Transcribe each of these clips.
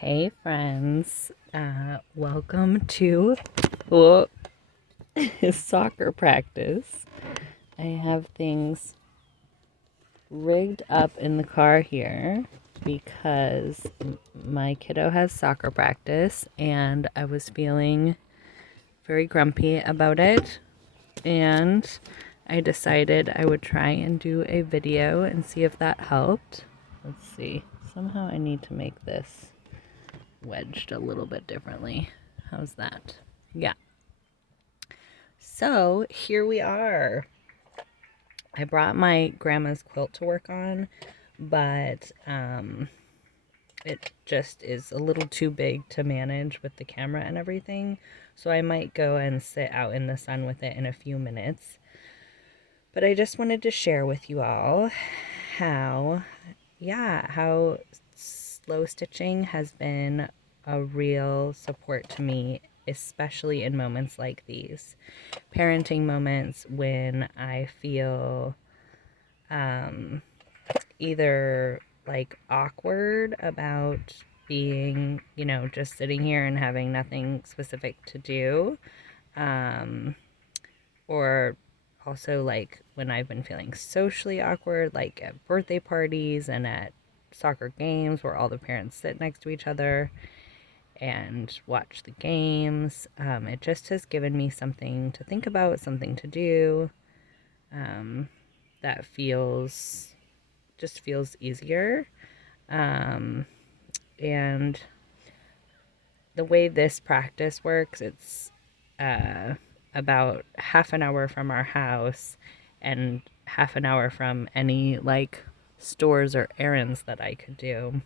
Hey friends, welcome to soccer practice. I have things rigged up in the car here because my kiddo has soccer practice and I was feeling very grumpy about it, and I decided I would try and do a video and see if that helped. Let's see, somehow I need to make this wedged a little bit differently. How's that? Yeah. So here we are. I brought my grandma's quilt to work on, but it just is a little too big to manage with the camera and everything. So I might go and sit out in the sun with it in a few minutes. But I just wanted to share with you all how slow stitching has been a real support to me, especially in moments like these. Parenting moments when I feel either like awkward about being, just sitting here and having nothing specific to do, or also like when I've been feeling socially awkward, like at birthday parties and at soccer games where all the parents sit next to each other and watch the games. It just has given me something to think about, something to do, that feels easier. And the way this practice works, it's about half an hour from our house and half an hour from any like stores or errands that I could do.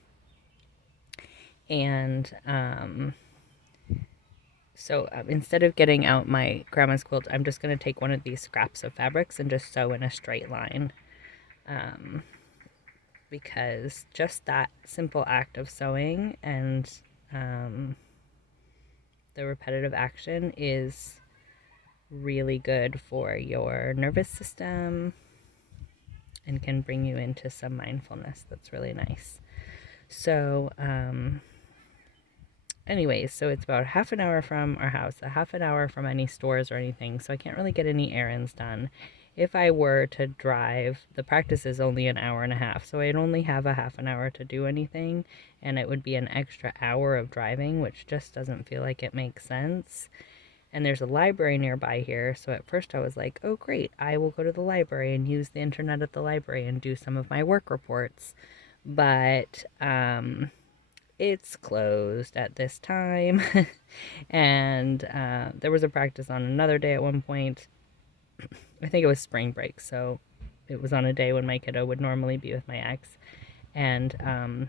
And so instead of getting out my grandma's quilt, I'm just going to take one of these scraps of fabrics and just sew in a straight line. Because just that simple act of sewing and the repetitive action is really good for your nervous system and can bring you into some mindfulness. That's really nice. So, anyways, so it's about half an hour from our house, a half an hour from any stores or anything, so I can't really get any errands done. If I were to drive, the practice is only an hour and a half, so I'd only have a half an hour to do anything, and it would be an extra hour of driving, which just doesn't feel like it makes sense. And there's a library nearby here, so at first I was like, oh great, I will go to the library and use the internet at the library and do some of my work reports. But it's closed at this time. And there was a practice on another day at one point. I think it was spring break, so it was on a day when my kiddo would normally be with my ex. And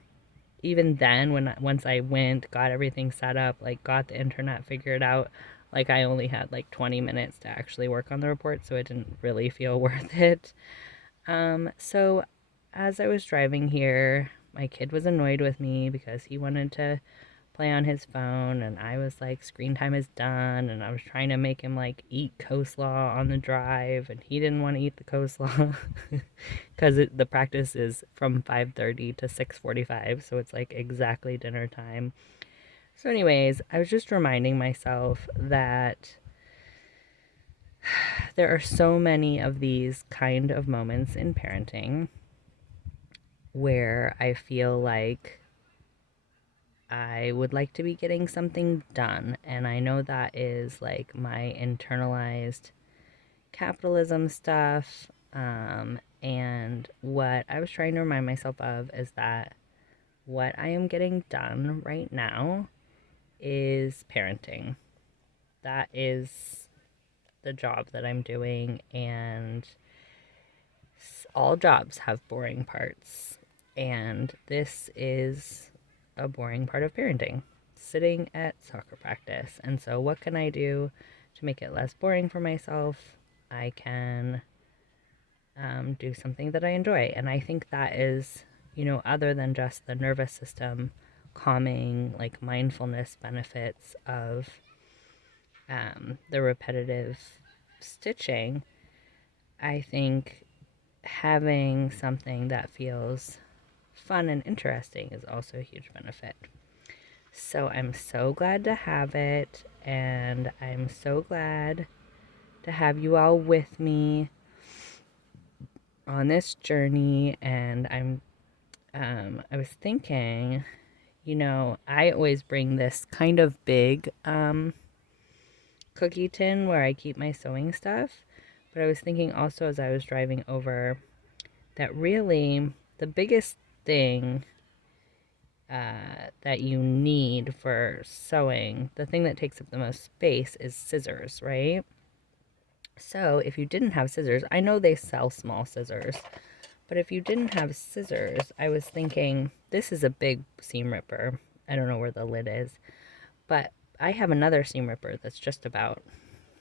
even then, once I went, got everything set up, like got the internet figured out, like I only had like 20 minutes to actually work on the report, so it didn't really feel worth it. So as I was driving here, my kid was annoyed with me because he wanted to play on his phone, and I was like, screen time is done, and I was trying to make him like eat coleslaw on the drive, and he didn't want to eat the coleslaw because the practice is from 5:30 to 6:45, so it's like exactly dinner time. So anyways, I was just reminding myself that there are so many of these kind of moments in parenting where I feel like I would like to be getting something done. And I know that is like my internalized capitalism stuff. And what I was trying to remind myself of is that what I am getting done right now is parenting. That is the job that I'm doing. And all jobs have boring parts. And this is a boring part of parenting, sitting at soccer practice. And so what can I do to make it less boring for myself? I can do something that I enjoy. And I think that is, other than just the nervous system calming, like mindfulness benefits of the repetitive stitching, I think having something that feels fun and interesting is also a huge benefit. So I'm so glad to have it, and I'm so glad to have you all with me on this journey. And I was thinking, I always bring this kind of big cookie tin where I keep my sewing stuff. But I was thinking also as I was driving over that really the biggest thing that you need for sewing, the thing that takes up the most space is scissors, right? So if you didn't have scissors, I know they sell small scissors, but if you didn't have scissors, I was thinking this is a big seam ripper. I don't know where the lid is, but I have another seam ripper that's just about,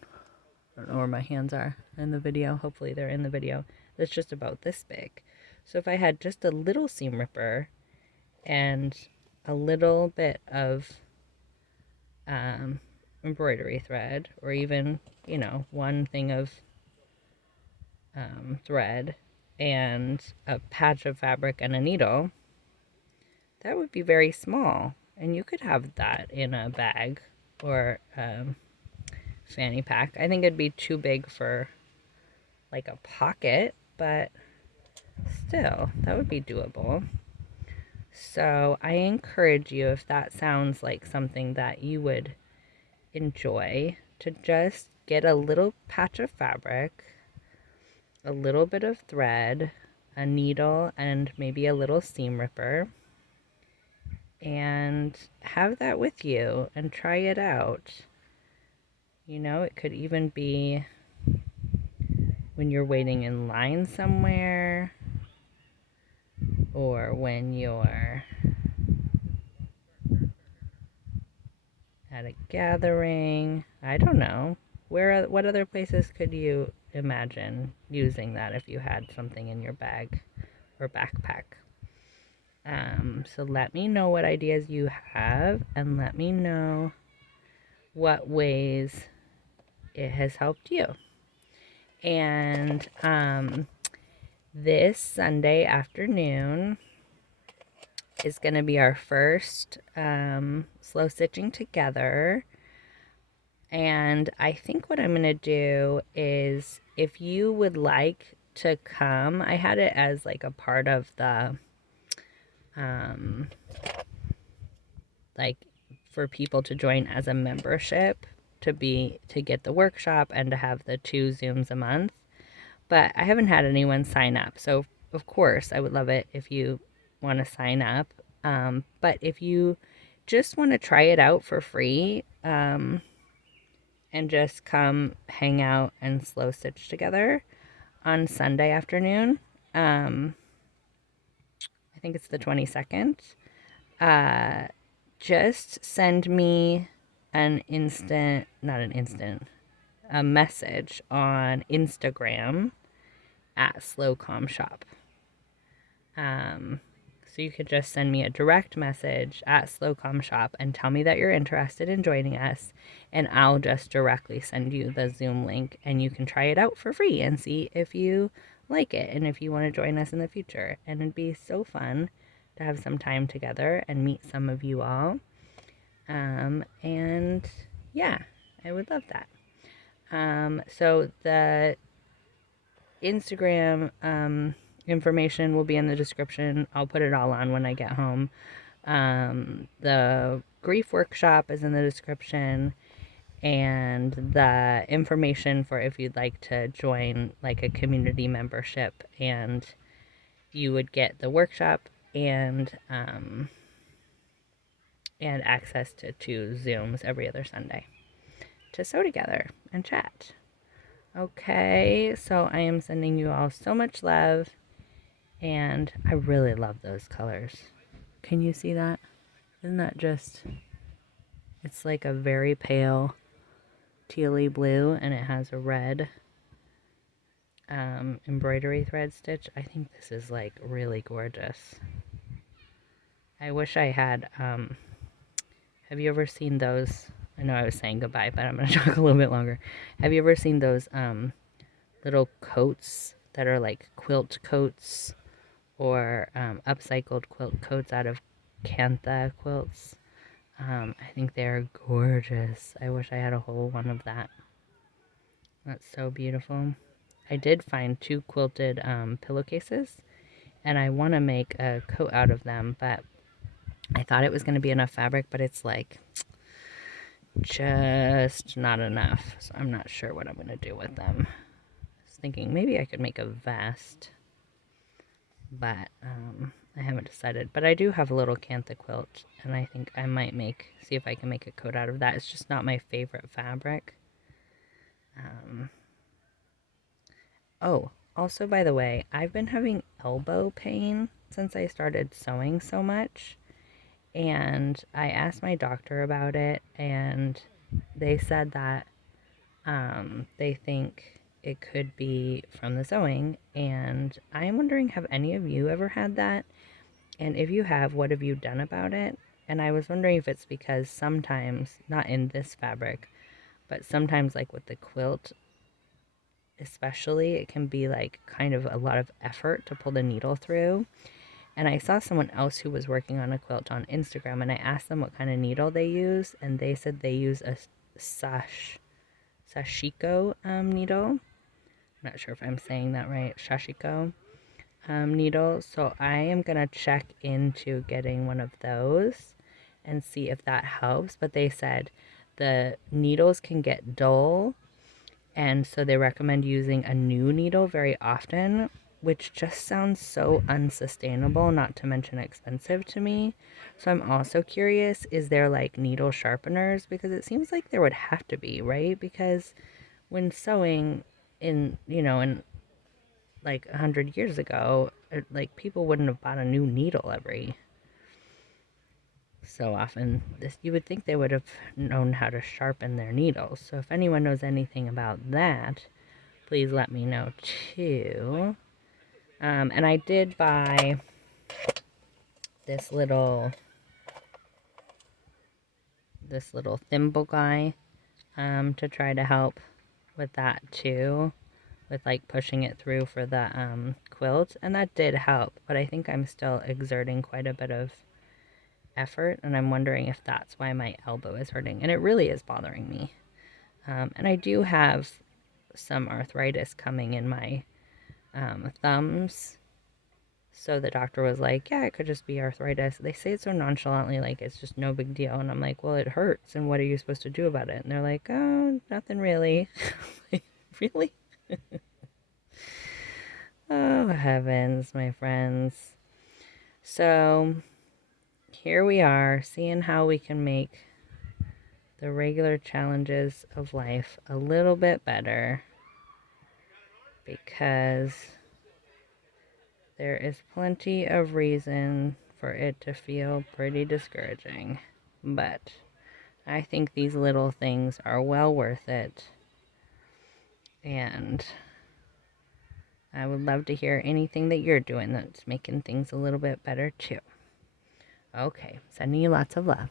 I don't know where my hands are in the video. Hopefully they're in the video. That's just about this big. So if I had just a little seam ripper and a little bit of embroidery thread, or even, one thing of thread and a patch of fabric and a needle, that would be very small. And you could have that in a bag or fanny pack. I think it'd be too big for like a pocket, but still, that would be doable. So I encourage you, if that sounds like something that you would enjoy, to just get a little patch of fabric, a little bit of thread, a needle, and maybe a little seam ripper, and have that with you and try it out. It could even be when you're waiting in line somewhere, or when you're at a gathering. I don't know. What other places could you imagine using that if you had something in your bag or backpack? So let me know what ideas you have, and let me know what ways it has helped you. And this Sunday afternoon is going to be our first slow stitching together. And I think what I'm going to do is, if you would like to come, I had it as like a part of the like for people to join as a membership, to get the workshop and to have the 2 Zooms a month. But I haven't had anyone sign up. So of course I would love it if you want to sign up. But if you just want to try it out for free, and just come hang out and slow stitch together on Sunday afternoon, I think it's the 22nd, just send me a message on Instagram at slowcomshop. So you could just send me a direct message at slowcomshop and tell me that you're interested in joining us, and I'll just directly send you the Zoom link, and you can try it out for free and see if you like it and if you want to join us in the future. And it'd be so fun to have some time together and meet some of you all. And yeah, I would love that. So the Instagram information will be in the description. I'll put it all on when I get home. The grief workshop is in the description, and the information for if you'd like to join like a community membership, and you would get the workshop and access to 2 Zooms every other Sunday to sew together and chat. Okay, so I am sending you all so much love, and I really love those colors. Can you see that? Isn't that just, it's like a very pale tealy blue, and it has a red embroidery thread stitch. I think this is like really gorgeous. I wish I had, have you ever seen those? I know I was saying goodbye, but I'm going to talk a little bit longer. Have you ever seen those little coats that are like quilt coats, or upcycled quilt coats out of Cantha quilts? I think they're gorgeous. I wish I had a whole one of that. That's so beautiful. I did find 2 quilted pillowcases, and I want to make a coat out of them, but I thought it was going to be enough fabric, but it's like just not enough. So I'm not sure what I'm going to do with them. I was thinking maybe I could make a vest, but I haven't decided. But I do have a little Cantha quilt, and I think I might see if I can make a coat out of that. It's just not my favorite fabric. Oh, also, by the way, I've been having elbow pain since I started sewing so much. And I asked my doctor about it, and they said that they think it could be from the sewing. And I am wondering, have any of you ever had that? And if you have, what have you done about it? And I was wondering if it's because sometimes, not in this fabric, but sometimes, like with the quilt, especially, it can be like kind of a lot of effort to pull the needle through. And I saw someone else who was working on a quilt on Instagram, and I asked them what kind of needle they use, and they said they use a sashiko needle. I'm not sure if I'm saying that right. Sashiko needle. So I am going to check into getting one of those and see if that helps. But they said the needles can get dull, and so they recommend using a new needle very often, which just sounds so unsustainable, not to mention expensive to me. So I'm also curious, is there like needle sharpeners? Because it seems like there would have to be, right? Because when sewing in like 100 years ago, like people wouldn't have bought a new needle every so often. You would think they would have known how to sharpen their needles. So if anyone knows anything about that, please let me know too. And I did buy this little thimble guy to try to help with that too, with like pushing it through for the quilt, and that did help, but I think I'm still exerting quite a bit of effort, and I'm wondering if that's why my elbow is hurting, and it really is bothering me. And I do have some arthritis coming in my thumbs. So the doctor was like, yeah, it could just be arthritis. They say it so nonchalantly, like it's just no big deal. And I'm like, well, it hurts. And what are you supposed to do about it? And they're like, oh, nothing really. Really? Oh, heavens, my friends. So here we are, seeing how we can make the regular challenges of life a little bit better, because there is plenty of reason for it to feel pretty discouraging. But I think these little things are well worth it. And I would love to hear anything that you're doing that's making things a little bit better too. Okay, sending you lots of love.